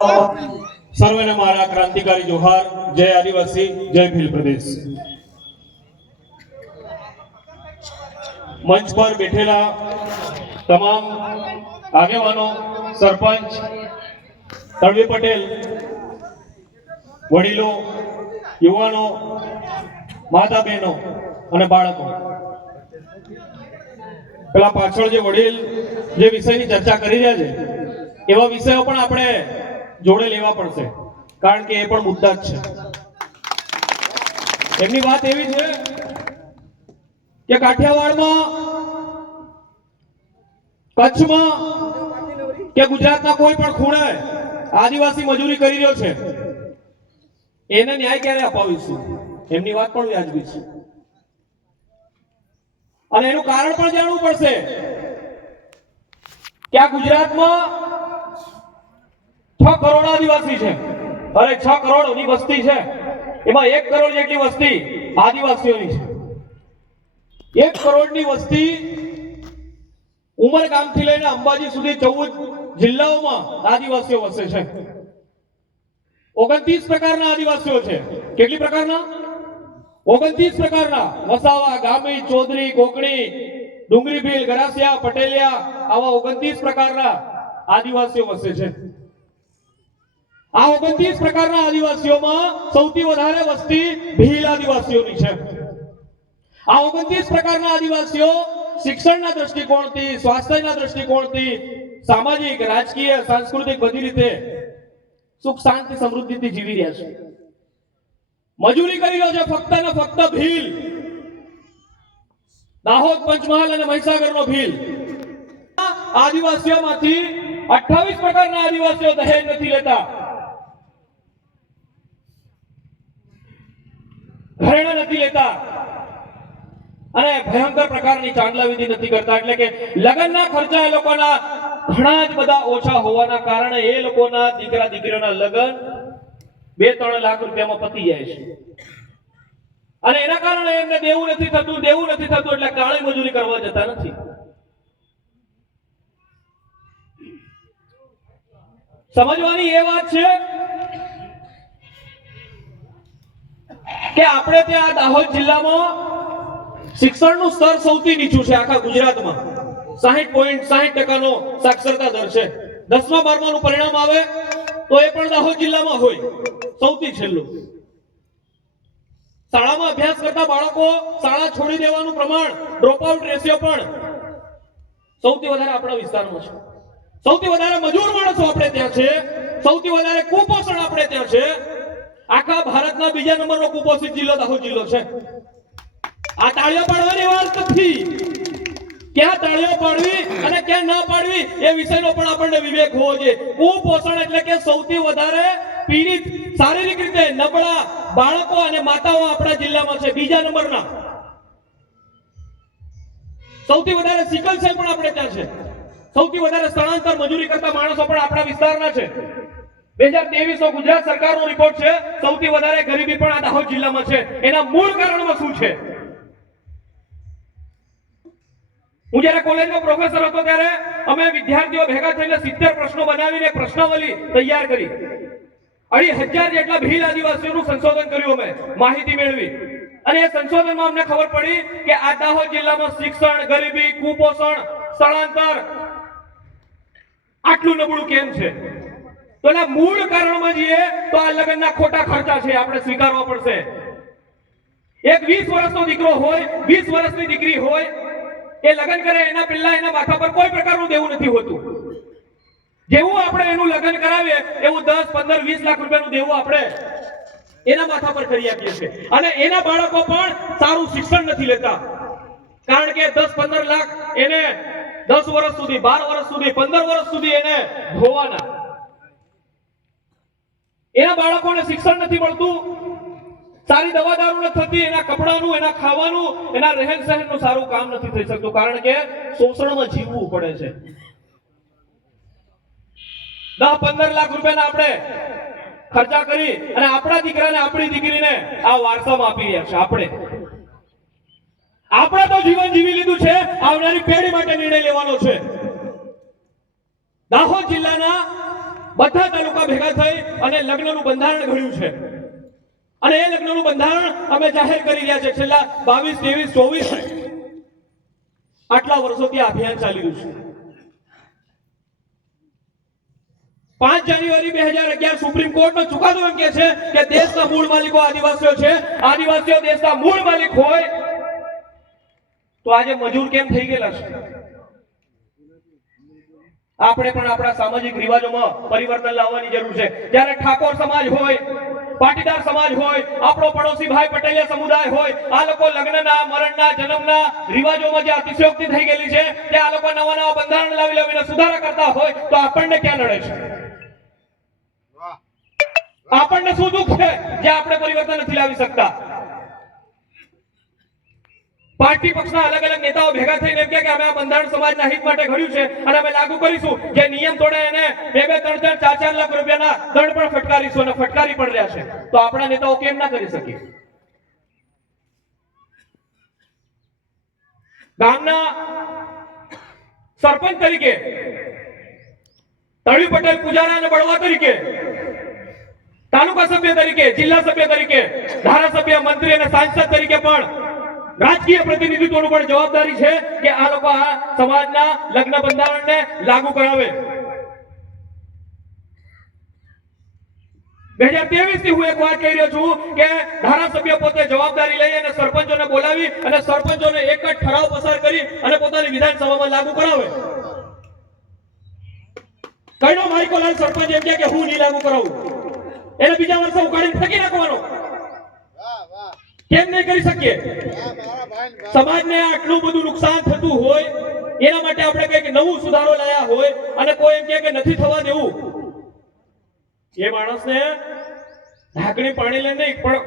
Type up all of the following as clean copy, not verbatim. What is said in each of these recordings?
સર્વેને મારા ક્રાંતિકારી જોહાર। જય આદિવાસી, જય ભીલ પ્રદેશ। મંચ પર બેઠેલા તમામ આગેવાનો, સરપંચ, તળવી પટેલ, વડીલો, યુવાનો, માતા બહેનો અને બાળકો, પેલા પાછળ જે વડીલ જે વિષયની ચર્ચા કરી રહ્યા છે એવા વિષયો પણ આપણે જોડે લેવા પડશે, કારણ કે એ પણ મુદ્દા જ છે। એમની વાત એવી છે કે કાઠિયાવાડમાં, કચ્છમાં કે ગુજરાતના કોઈ પણ ખૂણે આદિવાસી મજૂરી કરી રહ્યો છે, એને ન્યાય ક્યારે અપાવીશું? એમની વાત પણ વ્યાજબી છે અને એનું કારણ પણ જાણવું પડશે કે આ ગુજરાતમાં 6 કરોડ આદિવાસી છે, અરે 6 કરોડની વસ્તી છે, એમાં 1 કરોડ જેટલી વસ્તી આદિવાસીઓની છે। 1 કરોડની વસ્તી ઉમરગામથી લઈને અંબાજી સુધી 14 જિલ્લાઓમાં આદિવાસીઓ વસે છે। 29 પ્રકારના આદિવાસીઓ છે। કેટલી પ્રકારના? 29 પ્રકારના। વસાવા, ગામી, ચૌધરી, કોકણી, ડુંગરી ભીલ, ગરાસિયા, પટેલિયા, આવા 29 પ્રકારના આદિવાસીઓ વસે છે। આ 29 પ્રકારના આદિવાસીઓમાં સૌથી વધારે વસ્તી ભીલ આદિવાસીઓની છે। આ 29 પ્રકારના આદિવાસીઓ શિક્ષણના દ્રષ્ટિકોણથી, સ્વાસ્થ્યના દ્રષ્ટિકોણથી, સામાજિક, રાજકીય, સાંસ્કૃતિક બધી રીતે સુખ શાંતિ સમૃદ્ધિથી જીવી રહ્યા છે। મજૂરી કરી રહ્યો છે ફક્ત ને ફક્ત ભીલ, દાહોદ, પંચમહાલ અને મહીસાગરનો ભીલ। આદિવાસીઓમાંથી 28 પ્રકારના આદિવાસીઓ દહેજ નથી લેતા, ઘરેણા નથી લેતા અને ભયંકર પ્રકારની ચાંદલા વિધિ નથી કરતા। એટલે કે લગ્નના ખર્ચા એ લોકોના ઘણા જ બધા ઓછા હોવાના કારણે એ લોકોના દીકરા દીકરીઓના લગ્ન 2-3 લાખ રૂપિયામાં પતી જાય છે અને એના કારણે એમને દેવું નથી થતું એટલે કાળી મજૂરી કરવા જતા નથી। સમજવાની એ વાત છે કે આપણે ત્યાં દાહોદ જિલ્લામાં શિક્ષણનું સ્તર સૌથી નીચું છે આખા ગુજરાતમાં। 60.60% સાક્ષરતા દર છે। 10મા 12માનું પરિણામ આવે તો એ પણ દાહોદ જિલ્લામાં હોય, સૌથી છેલ્લું। શાળામાં અભ્યાસ કરતા બાળકો શાળા છોડી દેવાનું પ્રમાણ, ડ્રોપ આઉટ રેશિયો પણ સૌથી વધારે આપણા વિસ્તારમાં છે। સૌથી વધારે મજૂર માણસો આપણે ત્યાં છે, સૌથી વધારે કુપોષણ આપણે ત્યાં છે। આખા ભારતના બીજા નંબરનો કુપોષિત જિલ્લો દાહોદ જિલ્લો છે। આ તાળીઓ પાડવાની વાત નથી, ક્યાં તાળીઓ પાડવી અને ક્યાં ના પાડવી એ વિષયનો પણ આપણને વિવેક હોવો જોઈએ। કુપોષણ એટલે કે સૌથી વધારે પીડિત, શારીરિક રીતે નબળા બાળકો અને માતાઓ આપણા જિલ્લામાં છે, બીજા નંબરના। સૌથી વધારે સિકલ સેલ પણ આપણે ત્યાં છે। સૌથી વધારે સ્થળાંતર મજૂરી કરતા માણસો પણ આપણા વિસ્તારના છે। 2023નો ગુજરાત સરકારનો રિપોર્ટ છે, સૌથી વધારે ગરીબી પણ આ દાહોદ જિલ્લામાં છે। એના મૂળ કારણમાં શું છે? હું જ્યારે કોલેજનો પ્રોફેસર હતો ત્યારે અમે વિદ્યાર્થીઓ ભેગા થઈને 70 પ્રશ્નો બનાવીને પ્રશ્નાવલી તૈયાર કરી। 2500 જેટલા ભીલ આદિવાસીઓનું સંશોધન કર્યું, અમે માહિતી મેળવી અને એ સંશોધનમાં અમને ખબર પડી કે આ દાહોદ જિલ્લામાં શિક્ષણ, ગરીબી, કુપોષણ, સ્થળાંતર આટલું નબળું કેમ છે? તો એના મૂળ કારણમાં જઈએ તો આ લગ્નના ખોટા ખર્ચા છે, આપણે સ્વીકારવા પડશે। એક 20 વર્ષનો દીકરો હોય, 20 વર્ષની દીકરી હોય, એ લગ્ન કરે એના પહેલા એના માથા પર કોઈ પ્રકારનું દેવું નથી હોતું। જેવું આપણે એનું લગ્ન કરાવીએ એવું 10, 15, 20 લાખ રૂપિયાનું દેવું આપણે એના માથા પર કરી આપીએ છીએ અને એના બાળકો પણ સારું શિક્ષણ નથી લેતા, કારણ કે 10-15 લાખ એને 10 વર્ષ સુધી, 12 વર્ષ સુધી, 15 વર્ષ સુધી એને ધોવાના। એના બાળકોને શિક્ષણ નથી મળતું, સારી દવા દારૂ નથી થતી, એના કપડાનું, એના ખાવાનું, એના રહેન સહેનનું સારું કામ નથી થઈ શકતું, કારણ કે શોષણમાં જીવવું પડે છે। 10-15 લાખ રૂપિયાના આપણે ખર્ચા કરી અને આપણા દીકરાને, આપણી દીકરીને આ વારસામાં આપી રહ્યા છે। આપણે તો જીવન જીવી લીધું છે, આવનારી પેઢી માટે નિર્ણય લેવાનો છે। દાહોદ જિલ્લાના બધા તાલુકા ભેગા થઈ અને લગ્નનું બંધારણ ઘડ્યું છે અને એ લગ્નનું બંધારણ અમે જાહેર કરી રહ્યા છે છેલ્લા 22, 23, 24 આટલા વર્ષોથી આ અભિયાન ચાલી રહ્યું છે 5 જાન્યુઆરી 2011 સુપ્રીમ કોર્ટનો ચુકાદો એમ કહે છે કે દેશના મૂળ માલિકો આદિવાસીઓ છે આદિવાસીઓ દેશના મૂળ માલિક હોય તો આજે મજૂર કેમ થઈ ગયેલા છે આપણે પણ આપણા સામાજિક રિવાજોમાં પરિવર્તન લાવવાની જરૂર છે જ્યારે ઠાકોર સમાજ હોય પાટીદાર સમાજ હોય આપણો પડોશી ભાઈ પટેલિયા સમુદાય હોય આ લોકો લગ્નના મરણના જન્મના રિવાજોમાં જે અતિશયોક્તિ થઈ ગયેલી છે કે આ લોકો નવા નવા બંધારણ લાવીને સુધારા કરતા હોય તો આપણને ક્યાં નડે છે આપણને શું દુઃખ છે જે આપણે પરિવર્તન નથી લાવી શકતા પાર્ટી પક્ષના અલગ અલગ નેતાઓ ભેગા થઈને એમ કે અમે આ બંધારણ સમાજના હિત માટે ઘડ્યું છે અને અમે લાગુ કરીશું જે નિયમ તોડે એને 2-2, 3-3, 4-4 લાખ રૂપિયાના દંડ પણ ફટકારીશું અને ફટકારી પણ રહ્યા છે તો આપણા નેતાઓ કેમ ના કરી શકીએ ગામના સરપંચ તરીકે તળવી પટેલ પૂજારા અને બળવા તરીકે તાલુકા સભ્ય તરીકે જિલ્લા સભ્ય તરીકે ધારાસભ્ય મંત્રી અને સાંસદ તરીકે પણ રાજકીય પ્રતિનિધિત્વની પણ જવાબદારી છે કે આ લોકો આ સમાજના લગ્ન બંધારણને લાગુ કરાવે 2023 થી હું એક વાત કહી રહ્યો છું કે ધારાસભ્ય પોતે જવાબદારી લઈ અને સરપંચોને બોલાવી અને સરપંચોને એક જ ઠરાવ પસાર કરી અને પોતાની વિધાનસભામાં લાગુ કરાવે કઈનો માઈકોલાલ સરપંચ એમ કે હું નહીં લાગુ કરાવું એને બીજા વર્ષે ઉગાડીને ફેંકી નાખવાનો કેમ નહીં કરી શકીએ સમાજને આટલું બધું નુકસાન થતું હોય એના માટે આપણે કંઈક નવું સુધારો લાયા હોય અને કોઈ એમ કે નથી થવા દેવું એ માણસને ઢાંકણી પાણી લઈને નહીં પણ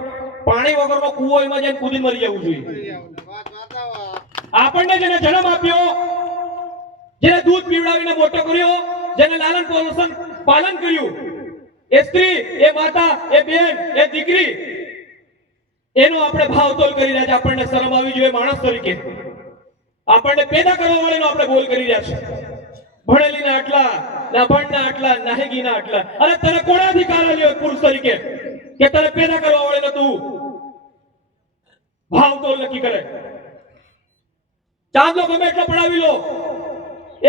પાણી વગરનો કૂવો એમાં જઈને કૂદી મરી જવું જોઈએ આપણને જેને જન્મ આપ્યો જેને દૂધ પીવડાવીને મોટો કર્યો જેને લાલન પાલન કર્યું એ સ્ત્રી એ માતા એ બેન એ દીકરી એનો આપણે ભાવતોલ કરી રહ્યા છે આપણને શરમ આવી જોઈએ માણસ તરીકે આપણને પેદા કરવા વાળાનો આપણે બોલ કરી રહ્યા છે ભણેલીના આટલા નાભણના આટલા નાહેગીના આટલા અરે તને કોણ અધિકાર આલ્યો પુરુષ તરીકે કે તને પેદા કરવા વાળાનો તું ભાવતોલ નક્કી કરે ચાંદલો ગમે એટલો પડાવી લો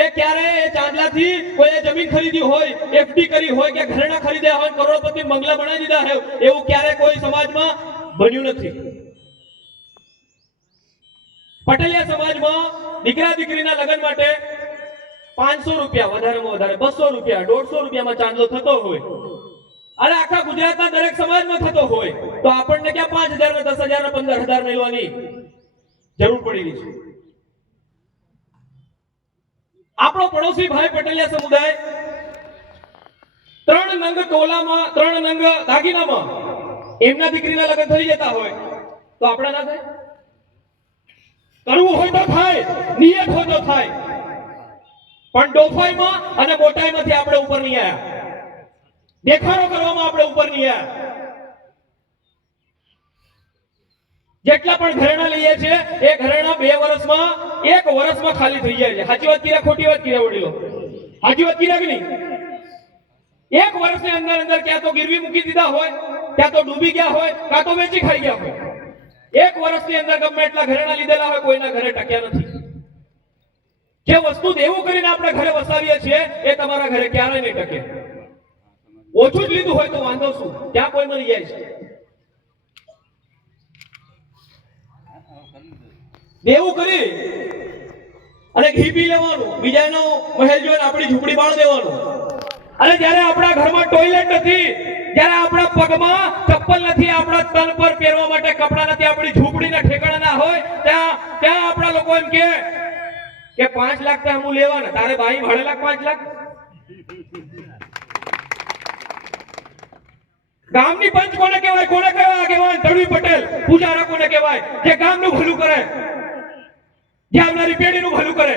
એ ક્યારે એ ચાંદલાથી કોઈ જમીન ખરીદી હોય એફડી કરી હોય કે ઘરેણા ખરીદ્યા હોય કરોડપતિ બંગલા બનાવી દીધા હોય એવું ક્યારે કોઈ સમાજમાં બન્યું નથી પટેલિયા સમાજમાં દીકરા દીકરીના લગ્ન માટે 500 રૂપિયા વધારેમાં વધારે 200 રૂપિયા 150 રૂપિયામાં ચાંદલો થતો હોય અને આખા ગુજરાતના દરેક સમાજમાં થતો હોય તો આપણને ક્યાં 5000 ને 10000 ને 15000 મેળવવાની જરૂર પડી રહી છે આપણો પડોશી ભાઈ પટેલિયા સમુદાય 3 નંગ ટોલામાં 3 નંગ દાગીનામાં એમના દીકરીના લગ્ન થઈ જતા હોય તો આપણા ના થાય કરવું હોય તો થાય નિયત હોય તો થાય પણ ડોફાઈમાં અને મોટાઈમાંથી આપણે ઉપર નહીં આયા દેખાડો કરવામાં આપણે ઉપર નહીં આયા જેટલા પણ ઘરેણા લઈએ છે એ ઘરેણા 2 વર્ષમાં 1 વર્ષમાં ખાલી થઈ જાય છે સાચી વાત કીધા ખોટી વાત કીધા વડીલો સાચી વાત કીધા કે નહીં 1 વર્ષની અંદર ક્યાં તો ગીરવી મૂકી દીધા હોય ક્યાં તો ડૂબી ગયા હોય કાં તો વેચી ખાઈ ગયા હોય 1 વર્ષની અંદર ગમે એટલા ઘરેણા લીધેલા હોય કોઈના ઘરે ટક્યા નથી જે વસ્તુ દેવું કરીને આપણે ઘરે વસાવીએ છીએ એ તમારા ઘરે ક્યારેય નહીં ટકે ઓછું જ લીધું હોય તો વાંધો શું ત્યાં કોઈ મરી જાય છે દેવું કરી અને ઘી પી લેવાનું બીજાનો મહેલ જોઈને આપણી ઝૂંપડી બાળ દેવાનું અને જ્યારે આપણા ઘરમાં ટોયલેટ નથી જ્યારે આપણા પગમાં ચપ્પલ નથી આપણા તન પર પહેરવા માટે કપડા નથી આપણી ઝૂંપડીના ઠેકાણા ના હોય ત્યાં આપણા લોકો એમ કે 5 લાખ તો હું લેવાના તારે બાઈ ભાડેલા 5 લાખ ગામની પંચ કોને કહેવાય આગેવાન તળવી પટેલ પૂજારા કોને કહેવાય જે ગામનું ભલું કરે જે આવનારી પેઢીનું ભલું કરે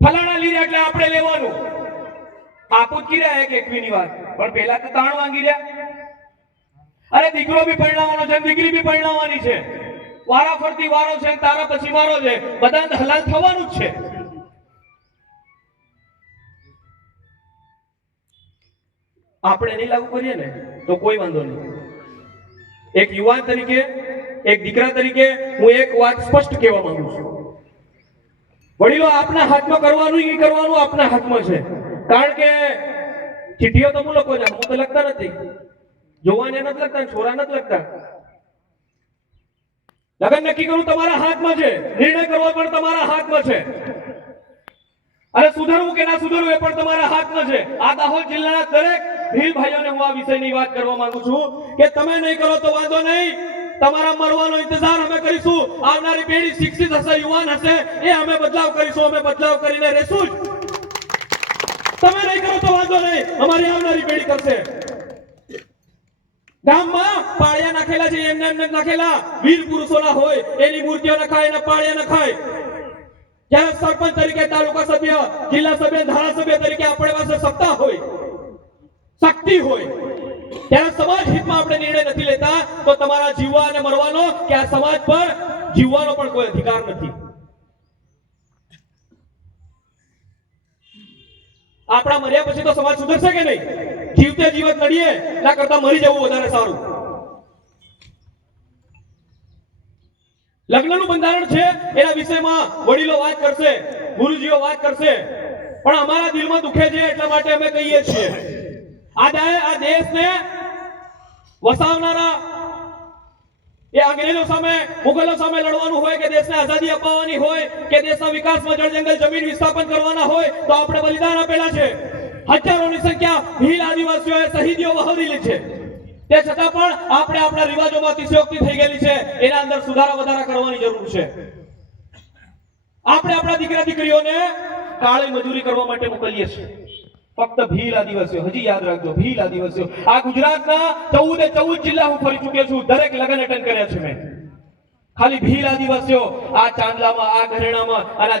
ફલાણા લીધા એટલે આપણે લેવાનું આપું જ રહ્યા એક એકવીની વાત પણ પહેલા તો તાણ માંગી રહ્યા અરે દીકરો બી પરણાવવાનો છે દીકરી બી પરણાવવાની છે વારા ફરતી વારો છે તારા પછી વારો છે બધાને હલાલ થવાનું જ છે આપણે નહીં લાગુ કરીએ ને તો કોઈ વાંધો નહીં. એક યુવાન તરીકે, એક દીકરા તરીકે હું એક વાત સ્પષ્ટ કહેવા માંગુ છું. વડીલો, આપના હાથમાં કરવાનું એ કરવાનું આપના હાથમાં છે. કારણ કે ચિઠ્ઠીઓ તો હું લખો છો, હું તો લખતા નથી. જોવાને નથી લખતા, છોરા નથી લખતા. લગન નક્કી કરવું તમારા હાથમાં છે, નિર્ણય કરવો પણ તમારા હાથમાં છે, અને સુધરવું કે ના સુધરવું એ પણ તમારા હાથમાં છે. આ દાહોદ જિલ્લાના દરેક ભીલ ભાઈઓને હું આ વિષયની વાત કરવા માંગુ છું કે તમે નહીં કરો તો વાંધો નહીં, તમારા મરવાનો ઇંતજાર અમે કરીશું. આવનારી પેઢી શિક્ષિત હશે, યુવાન હશે, એ અમે બદલાવ કરીશું, અમે બદલાવ કરીને રહેશું જ. તમે નહીં કરો તો વાંધો નહીં, અમારી આવનારી પેઢી કરશે. ગામમાં પાળિયા નાખેલા છે, એમને એમને નાખેલા વીર પુરુષોના હોય, એની મૂર્તિઓ નખાય, એના પાળિયા નખાય. જ્યારે સરપંચ તરીકે, તાલુકા સભ્ય, જિલ્લા સભ્ય, ધારાસભ્ય તરીકે આપણી પાસે સત્તા હોય, શક્તિ હોય, ત્યારે સમાજ હિતમાં આપણે નિર્ણય નથી લેતા, તો તમારા જીવવા અને મરવાનો કે આ સમાજ પર જીવવાનો પણ કોઈ અધિકાર નથી. આપણા મર્યા પછી તો સમાજ સુધરશે કે નહીં? જીવતે જીવત નડીએ ના કરતા મરી જવું વધારે સારું. લગ્નનું બંધારણ છે, એના વિષયમાં વડીલો વાત કરશે, ગુરુજીઓ વાત કરશે, પણ અમારા દિલમાં દુખે છે એટલા માટે અમે કહીએ છીએ. આ દેશને વસાવનારા એ અંગ્રેજો સામે, મુગલો સામે લડવાનું હોય, કે દેશને આઝાદી અપાવવાની હોય, કે દેશના વિકાસમાં જળ જંગલ જમીન વિસ્થાપન કરવાના હોય, તો આપણે બલિદાન આપેલા છે. હજારોની સંખ્યા ભીલ આદિવાસીઓએ શહીદીઓ વહોરેલી છે. તે છતાં પણ આપણે આપણા રિવાજોમાં અતિશયોક્તિ થઈ ગયેલી છે. એના અંદર સુધારા વધારા કરવાની જરૂર છે. આપણે આપણા દીકરા દીકરીઓને કાળી મજૂરી કરવા માટે મોકલીએ છીએ. ફક્ત ભીલ આદિવાસીઓ, હજી યાદ રાખજો, ભીલ આદિવાસીઓ. આ ગુજરાતના 14 જિલ્લા હું ફરી ચૂક્યો છું, દરેક લગ્ન અટેન્ડ કર્યા છે મેં. ખાલી ભીલ આદિવાસીઓ આ ચાંદલામાં, આ ઘરેણામાં અને આ